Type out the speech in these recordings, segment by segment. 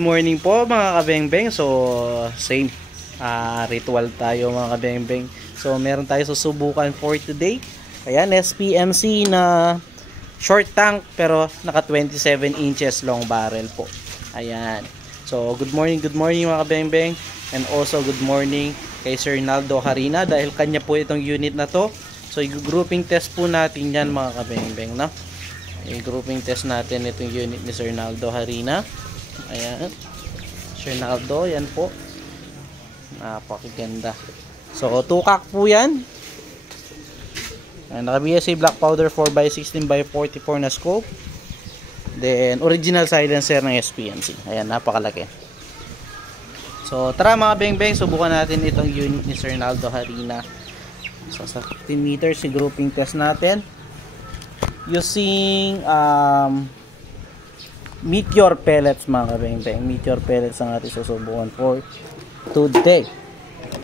morning po mga kabengbeng. So same ritual tayo mga kabengbeng. So meron tayo susubukan for today. Ayan, SPMC na short tank pero naka 27 inches long barrel po. Ayan. So good morning mga kabengbeng. And also good morning kay Sir Naldo Harina dahil kanya po itong unit na to. So i-grouping test po natin yan mga kabengbeng, no? I-grouping test natin itong unit ni Sir Naldo Harina. Ayan, Sir Naldo, yan po. Napakaganda. So, tukak po yan. Naka-BSA black powder 4x16x44 na scope. Then, original silencer ng SPMC. Ayan, napakalaki. So, tara mga beng-beng, subukan natin itong unit ni Sir Naldo Harina. So, sa 15 meters, i-grouping test natin. Using Meteor pellets mga kabeng-beng. Meteor pellets ang ating susubukan for today.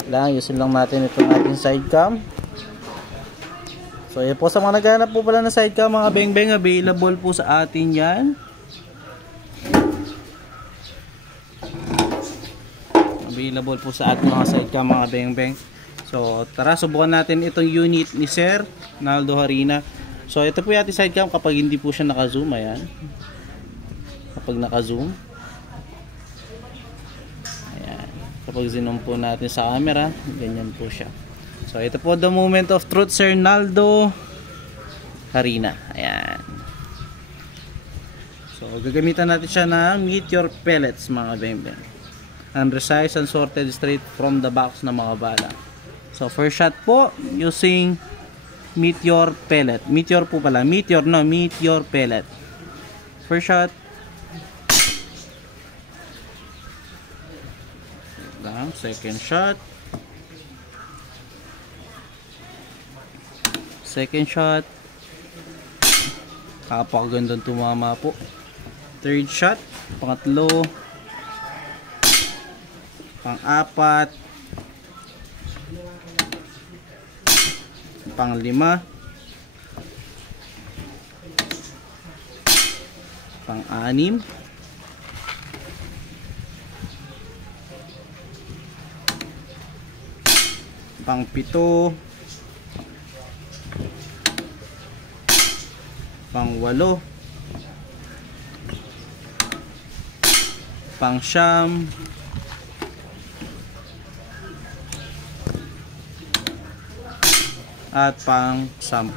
Usin lang natin itong ating side cam. So yan po, sa mga naghahanap po pala ng side cam mga beng-beng, available po sa atin yan. Available po sa ating mga side cam mga beng-beng. So tara, subukan natin itong unit ni Sir Naldo Harina. So ito po yung ating side cam kapag hindi po siya naka-zoom. Ayan, kapag naka-zoom, ayan, kapag zoom po natin sa camera, ganyan po siya. So ito po the moment of truth, Sir Naldo Harina. Ayan. So gagamitan natin siya ng Meteor pellets mga beng-beng, unresized and sorted straight from the box na mga bala. So first shot po using Meteor pellet. Meteor po pala. Meteor pellet. First shot. Second shot. Second shot. Kapakagandang tumama po. Third shot. Pangatlo. Pang-apat. Pang-lima. Pang-anim. Pang-pito. Pang-walo. Pang-siyam. At pang-10.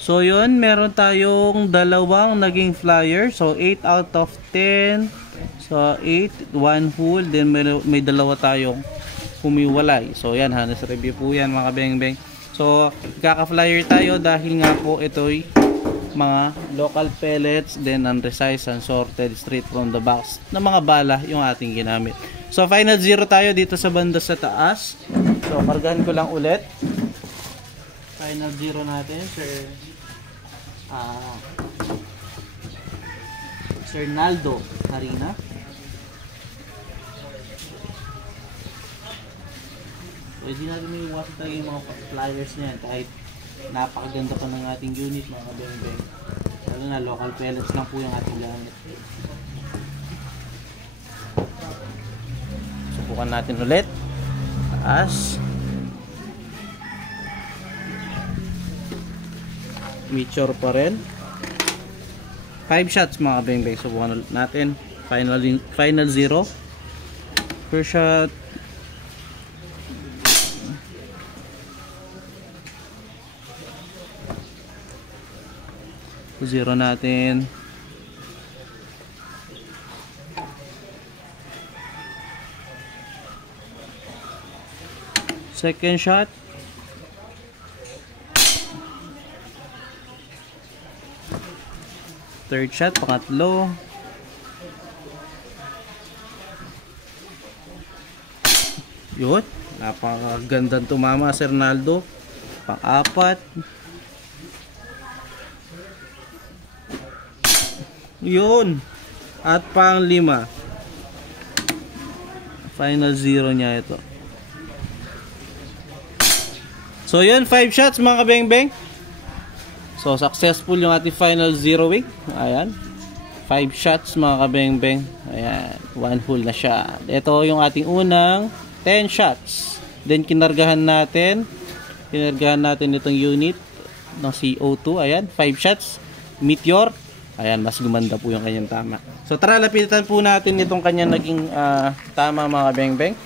So yun, meron tayong dalawang naging flyer. So 8 out of 10. So 8, 1 full. Then may dalawa tayong humiwalay. So yan, honest review po yan mga beng-beng. So kaka-flyer tayo dahil nga po ito'y mga local pellets, then unresized and sorted straight from the box na mga bala yung ating ginamit. So final 0 tayo dito sa banda sa taas. So kargahan ko lang ulit. Final 0 natin, Sir Naldo Harina. Pwede natin may iwasan tayo yung mga flyers na yan kahit napakaganda pa ng ating unit mga kabeng-beng. Lalo na local pellets lang po yung ating gamit. Subukan natin ulit. Taas. Meteor pa rin. 5 shots mga kabeng-beng. Subukan ulit natin. Final 0. First shot. Zero natin. Second shot. Third shot, pangatlo. Yun, napakagandang tumama Sir Naldo. Pang-apat. Yun. At pang-5. Final 0 niya ito. So yun, 5 shots mga kabeng-beng. So, successful yung ating final zeroing. Ayan. 5 shots mga kabeng-beng. Ayan. 1 hole na siya. Ito yung ating unang 10 shots. Then, kinargahan natin itong unit ng CO2. Ayan. 5 shots. Meteor. Ayan. Mas gumanda po yung kanyang tama. So, tara, lapitan po natin itong kanyang naging tama mga kabeng-beng.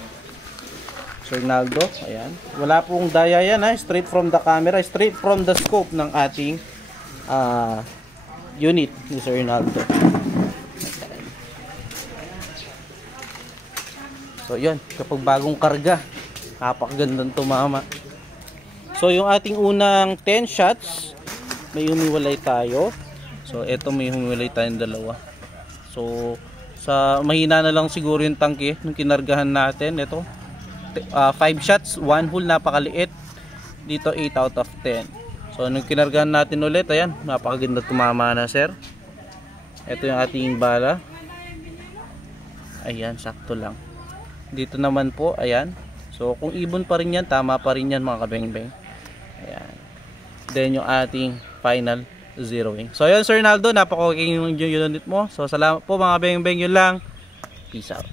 Sir Naldo, ayan. Wala pong daya yan, ha? Straight from the camera, straight from the scope ng ating unit ni Sir Naldo. So, yun. Kapag bagong karga, napakagandang tumama. So, yung ating unang 10 shots, may humiwalay tayo. So, eto may humiwalay tayong dalawa. So, mahina na lang siguro yung tangke nung kinargahan natin. Ito. 5 shots, 1 hole, napakaliit. Dito 8 out of 10. So nung kinargahan natin ulit, ayan, napakaganda tumama na, sir. Ito yung ating bala. Ayan, sakto lang. Dito naman po, ayan. So kung ibon pa rin yan, tama pa rin yan mga kabeng-beng. Ayan. Then yung ating final zeroing. So ayan, Sir Naldo, napaka-okay yung unit mo. So salamat po mga kabeng-beng, yun lang. Peace out.